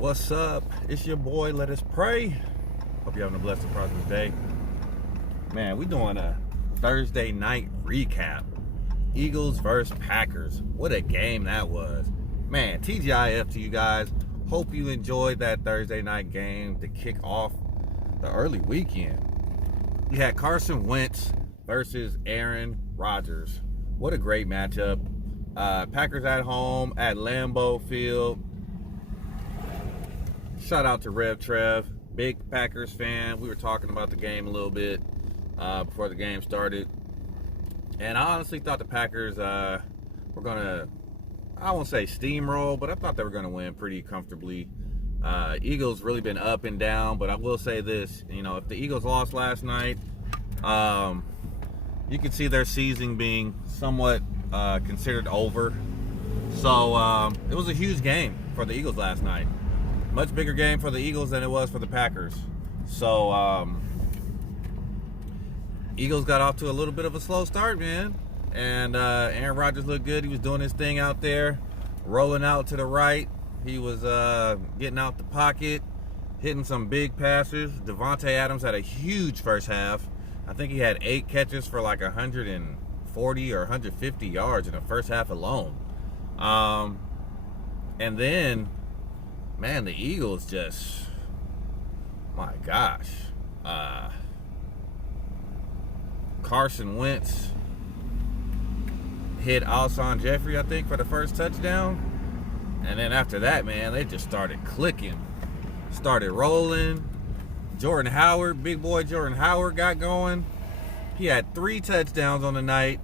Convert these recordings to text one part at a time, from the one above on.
What's up? It's your boy, Let Us Pray. Hope you're having a blessed and prosperous day. Man, we doing a Thursday night recap. Eagles versus Packers. What a game that was. Man, TGIF to you guys. Hope you enjoyed that Thursday night game to kick off the early weekend. We had Carson Wentz versus Aaron Rodgers. What a great matchup. Packers at home at Lambeau Field. Shout out to Rev Trev, big Packers fan. We were talking about the game a little bit before the game started. And I honestly thought the Packers were going to, I won't say steamroll, but I thought they were going to win pretty comfortably. Eagles really been up and down, but I will say this, if the Eagles lost last night, you can see their season being somewhat considered over. So it was a huge game for the Eagles last night. Much bigger game for the Eagles than it was for the Packers. So Eagles got off to a little bit of a slow start, man. And Aaron Rodgers looked good. He was doing his thing out there, rolling out to the right. He was getting out the pocket, hitting some big passes. Davante Adams had a huge first half. I think he had 8 catches for like 140 or 150 yards in the first half alone. And then, man, the Eagles just, my gosh. Carson Wentz hit Alshon Jeffrey, I think, for the first touchdown. And then after that, man, they just started clicking. Started rolling. Jordan Howard, big boy Jordan Howard got going. He had 3 touchdowns on the night.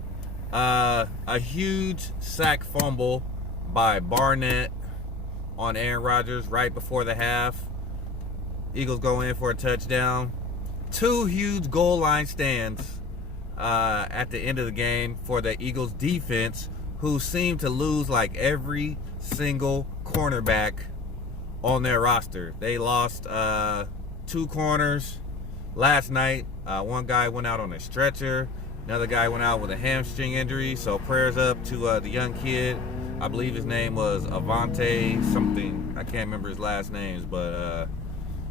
A huge sack fumble by Barnett on Aaron Rodgers right before the half. Eagles go in for a touchdown. 2 huge goal line stands at the end of the game for the Eagles defense, who seemed to lose like every single cornerback on their roster. They lost 2 corners last night. One guy went out on a stretcher. Another guy went out with a hamstring injury. So prayers up to the young kid. I believe his name was Avante something. I can't remember his last names, but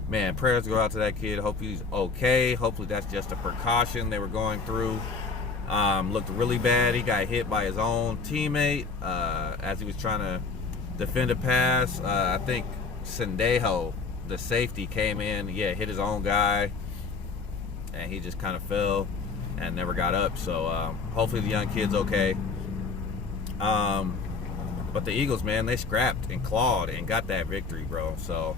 man, prayers go out to that kid. Hope he's okay. Hopefully that's just a precaution they were going through. Looked really bad. He got hit by his own teammate as he was trying to defend a pass. I think Sendejo, the safety, came in. Yeah, hit his own guy, and he just kind of fell and never got up. So hopefully the young kid's okay. But the Eagles, man, they scrapped and clawed and got that victory, bro. So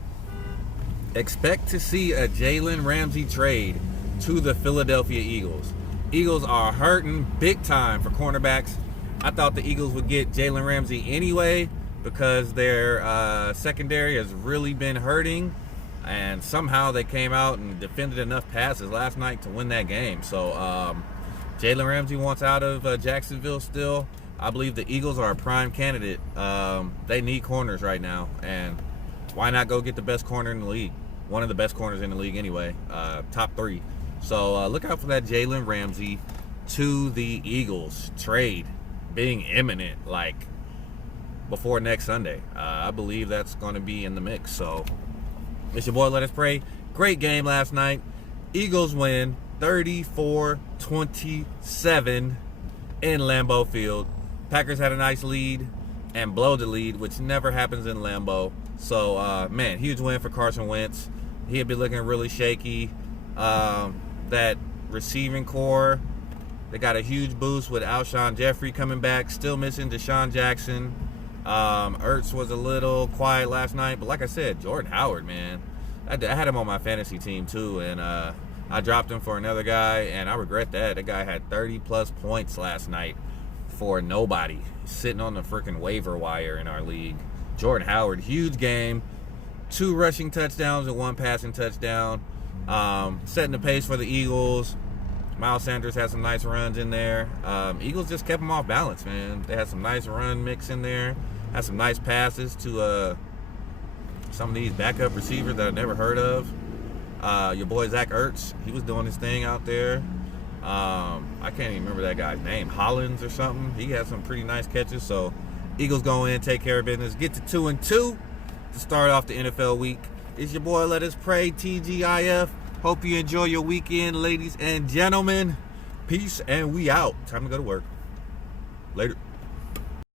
expect to see a Jalen Ramsey trade to the Philadelphia Eagles. Eagles are hurting big time for cornerbacks. I thought the Eagles would get Jalen Ramsey anyway because their secondary has really been hurting. And somehow they came out and defended enough passes last night to win that game. So Jalen Ramsey wants out of Jacksonville still. I believe the Eagles are a prime candidate. They need corners right now. And why not go get the best corner in the league? One of the best corners in the league anyway. Top 3. So look out for that Jalen Ramsey to the Eagles trade being imminent, like before next Sunday. I believe that's going to be in the mix. So it's your boy, Let Us Pray. Great game last night. Eagles win 34-27 in Lambeau Field. Packers had a nice lead and blow the lead, which never happens in Lambeau. So, man, huge win for Carson Wentz. He had been looking really shaky. That receiving core, they got a huge boost with Alshon Jeffrey coming back. Still missing Deshaun Jackson. Ertz was a little quiet last night. But like I said, Jordan Howard, man. I had him on my fantasy team too. And I dropped him for another guy. And I regret that. That guy had 30-plus points last night for nobody. Sitting on the freaking waiver wire in our league. Jordan Howard, huge game. 2 rushing touchdowns and 1 passing touchdown. Setting the pace for the Eagles. Miles Sanders had some nice runs in there. Eagles just kept them off balance, man. They had some nice run mix in there. Had some nice passes to some of these backup receivers that I've never heard of. Your boy Zach Ertz, he was doing his thing out there. I can't even remember that guy's name. Hollins or something. He had some pretty nice catches. So Eagles go in, take care of business, get to 2-2. to start off the NFL week. It's your boy, Let Us Pray, TGIF. Hope you enjoy your weekend, ladies and gentlemen. Peace, and we out. Time to go to work. Later.